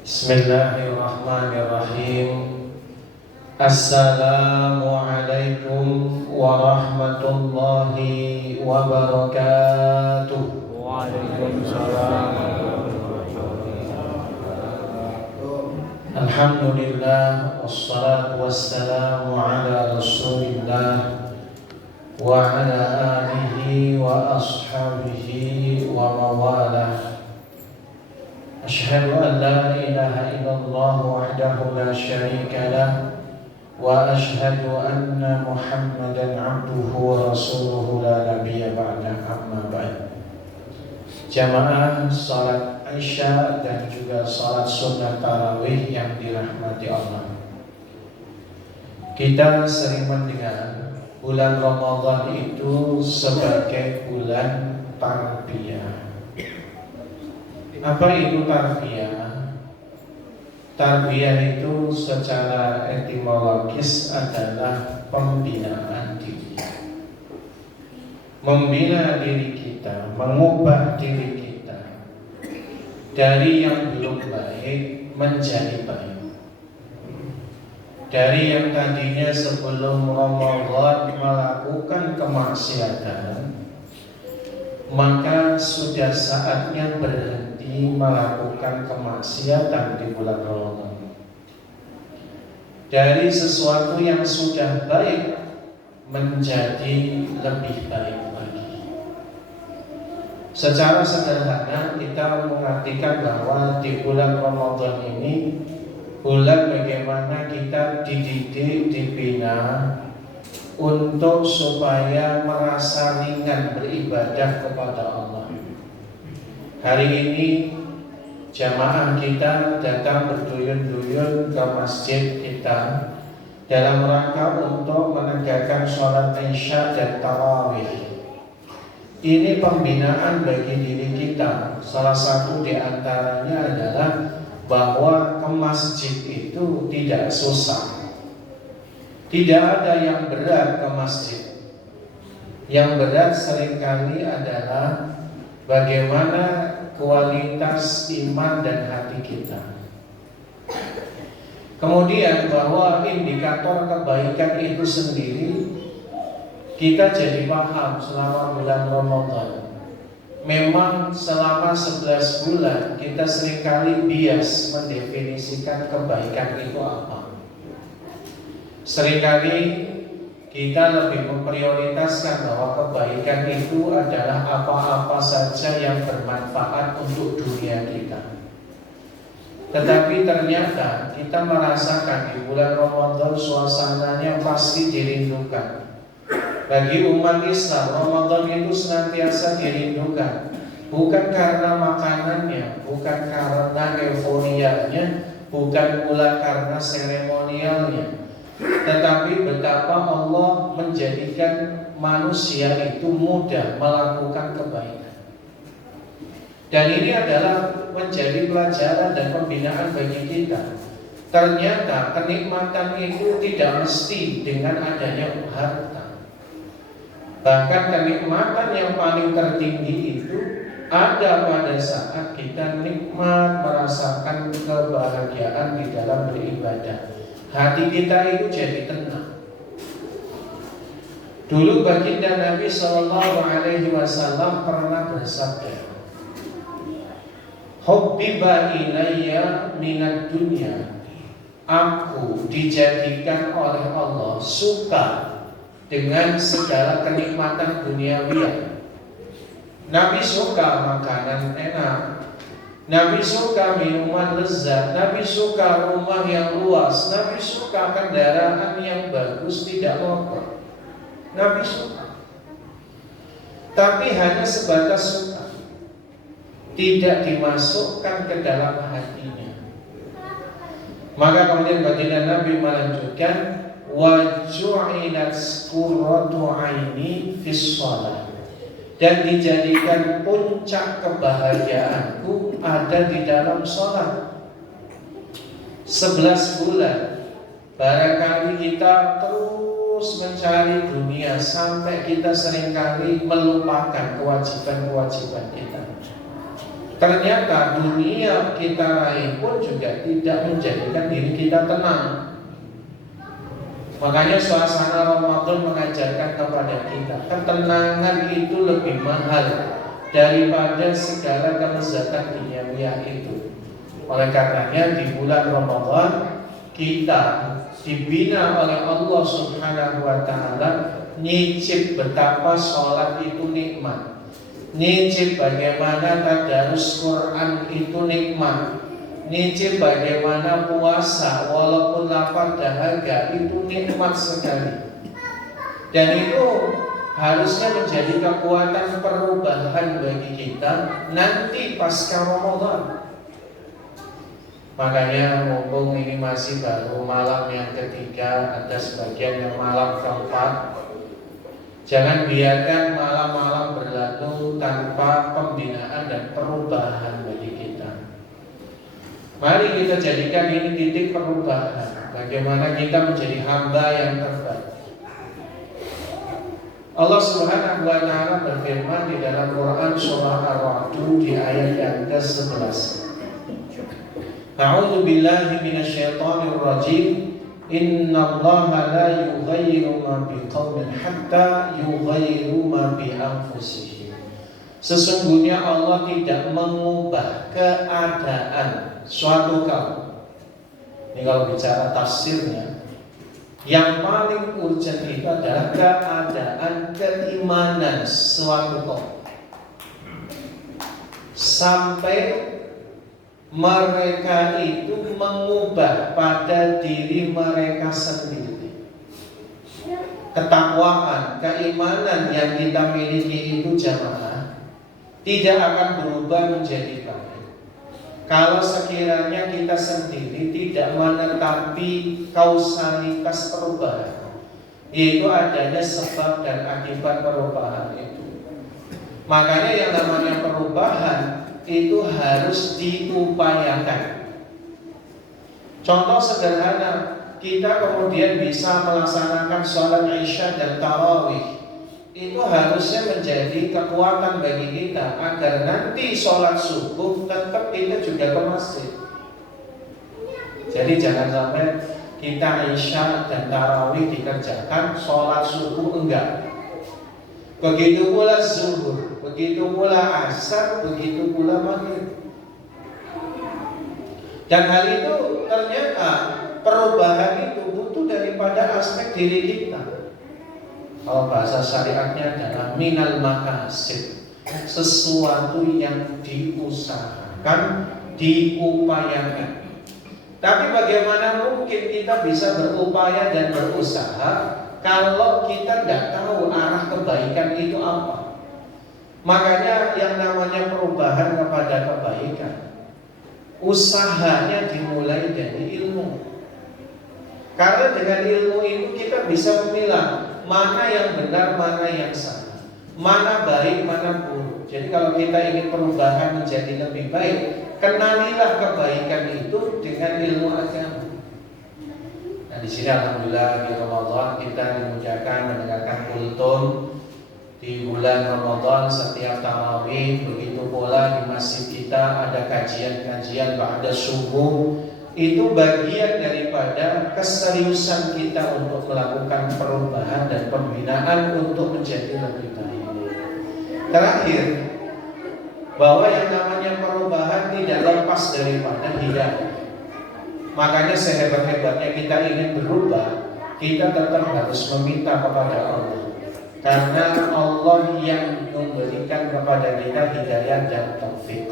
Bismillahirrahmanirrahim. Assalamualaikum warahmatullahi wabarakatuh. Waalaikumsalam. Alhamdulillah, wassalatu wassalamu ala rasulillah wa ala alihi wa ashabihi wa mawalah. Asyhadu an la ilaha illallah wahdahu la syarika lah wa asyhadu anna Muhammadan abduhu wa rasuluhu la nabiyya ba'dah, amma ba'd. Jamaah salat Isya dan juga salat sunnah tarawih yang dirahmati Allah. Kita sering mendengar bulan Ramadan itu sebagai bulan tarbiyah. Apa itu tarbiyah? Tarbiyah itu secara etimologis adalah pembinaan diri. Membina diri kita, mengubah diri kita dari yang belum baik menjadi baik. Dari yang tadinya sebelum Ramadan melakukan kemaksiatan, maka sudah saatnya berhenti melakukan kemaksiatan di bulan Ramadan. Dari sesuatu yang sudah baik menjadi lebih baik lagi. Secara sederhana kita mengartikan bahwa di bulan Ramadan ini bulan bagaimana kita dididik, dibina untuk supaya merasa ringan beribadah kepada Allah. Hari ini jamaah kita datang berduyun-duyun ke masjid kita dalam rangka untuk menegakkan sholat Isya dan tarawih. Ini pembinaan bagi diri kita. Salah satu di antaranya adalah bahwa ke masjid itu tidak susah. Tidak ada yang berat ke masjid. Yang berat seringkali adalah bagaimana kualitas iman dan hati kita. Kemudian bahwa indikator kebaikan itu sendiri kita jadi paham selama bulan Ramadan. Memang selama 11 bulan kita seringkali bias mendefinisikan kebaikan itu apa. Seringkali kita lebih memprioritaskan bahwa kebaikan itu adalah apa-apa saja yang bermanfaat untuk dunia kita. Tetapi ternyata kita merasakan di bulan Ramadan suasananya pasti dirindukan. Bagi umat Islam, Ramadan itu senantiasa dirindukan. Bukan karena makanannya, bukan karena euforianya, bukan pula karena seremonialnya, tetapi betapa Allah menjadikan manusia itu mudah melakukan kebaikan. Dan ini adalah menjadi pelajaran dan pembinaan bagi kita. Ternyata kenikmatan itu tidak mesti dengan adanya harta. Bahkan kenikmatan yang paling tertinggi itu ada pada saat kita nikmat merasakan kebahagiaan di dalam beribadah. Hati kita itu jadi tenang. Dulu baginda Nabi SAW pernah bersabda, "Hubbiba ilayya minad dunya." Aku dijadikan oleh Allah suka dengan segala kenikmatan duniawi. Nabi suka makanan enak, Nabi suka minuman lezat, Nabi suka rumah yang luas, Nabi suka kendaraan yang bagus, tidak mogok. Nabi suka. Tapi hanya sebatas suka, tidak dimasukkan ke dalam hatinya. Maka kemudian baginda Nabi melanjutkan, wa ju'ilat qurratu 'aini fis shalah. Dan dijadikan puncak kebahagiaanku ada di dalam sholat. 11 bulan barangkali kita terus mencari dunia sampai kita seringkali melupakan kewajiban-kewajiban kita. ternyata dunia kita raih pun juga tidak menjadikan diri kita tenang. Makanya suasana Ramadan mengajarkan kepada kita, ketenangan itu lebih mahal daripada segala kelezatan duniawi itu. Oleh karenanya di bulan Ramadan kita dibina oleh Allah Subhanahu wa taala, nyicip betapa sholat itu nikmat, nyicip bagaimana tadarus Quran itu nikmat, nyicip bagaimana puasa walaupun lapar dahaga itu nikmat sekali. Dan itu harusnya menjadi kekuatan perubahan bagi kita nanti pasca Ramadan. Makanya mumpung ini masih baru malam yang ketiga, ada sebagian yang malam keempat, jangan biarkan malam-malam berlalu tanpa pembinaan dan perubahan bagi kita. Mari kita jadikan ini titik perubahan, bagaimana kita menjadi hamba yang terbaik. Allah Subhanahu wa taala berfirman di dalam Quran surah Ar-Ra'd di ayat yang ke-11. A'udzu billahi minasyaitonir rajim. Innallaha la yughayyiru ma biqaumin hatta yughayyiru ma bi anfusihim. Sesungguhnya Allah tidak mengubah keadaan suatu kaum. Ini kalau bicara tafsirnya, yang paling urgent itu adalah keadaan keimanan suatu kaum, sampai mereka itu mengubah pada diri mereka sendiri. Ketakwaan, keimanan yang kita miliki itu jamaah tidak akan berubah menjadi kafir kalau sekiranya kita sendiri tidak menetapi kausalitas perubahan, yaitu adanya sebab dan akibat perubahan itu. Makanya yang namanya perubahan itu harus diupayakan. Contoh sederhana, kita kemudian bisa melaksanakan sholat Isya dan Tarawih, itu harusnya menjadi kekuatan bagi kita agar nanti sholat subuh tetap kita juga ke masjid. Jadi jangan sampai kita Isya dan Tarawih dikerjakan, sholat subuh enggak. Begitu pula zuhur, begitu pula asar, begitu pula maghrib. Dan hal itu ternyata perubahan itu butuh daripada aspek diri kita. Kalau bahasa syariatnya adalah minal makasib, sesuatu yang diusahakan, diupayakan. Tapi bagaimana mungkin kita bisa berupaya dan berusaha kalau kita tidak tahu arah kebaikan itu apa? Makanya yang namanya perubahan kepada kebaikan, usahanya dimulai dari ilmu. Karena dengan ilmu itu kita bisa memilah mana yang benar, mana yang salah, mana baik, mana buruk. Jadi kalau kita ingin perubahan menjadi lebih baik, kenalilah kebaikan itu dengan ilmu agama. Nah di sini alhamdulillah di Ramadan kita dimudahkan mendengarkan kultum di bulan Ramadan setiap tarawih. Begitu pula di masjid kita ada kajian-kajian ba'da subuh. Itu bagian daripada keseriusan kita untuk melakukan perubahan dan pembinaan untuk menjadi lebih baik. Terakhir, bahwa yang namanya perubahan tidak lepas daripada hidayah. Makanya sehebat-hebatnya kita ingin berubah, kita tetap harus meminta kepada Allah. Karena Allah yang memberikan kepada kita hidayah dan taufik.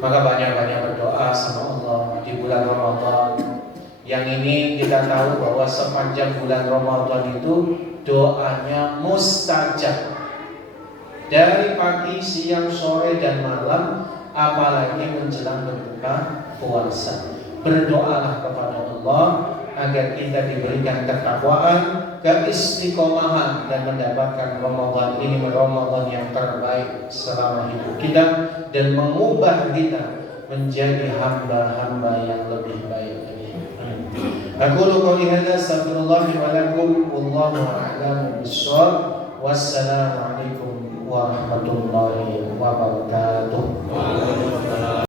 Maka banyak-banyak berdoa sama Allah di bulan Ramadan. Yang ini kita tahu bahwa sepanjang bulan Ramadan itu doanya mustajab. Dari pagi, siang, sore, dan malam, apalagi menjelang berbuka puasa. Berdoalah kepada Allah agar kita diberikan ketakwaan, keistiqomahan, dan mendapatkan Ramadan ini Ramadan yang terbaik selama hidup kita dan mengubah kita menjadi hamba-hamba yang lebih baik lagi. Aku qouli hadza astaghfirullah wa lakum wallahu a'lamu bissawab. Wassalamu alaikum warahmatullahi wabarakatuh.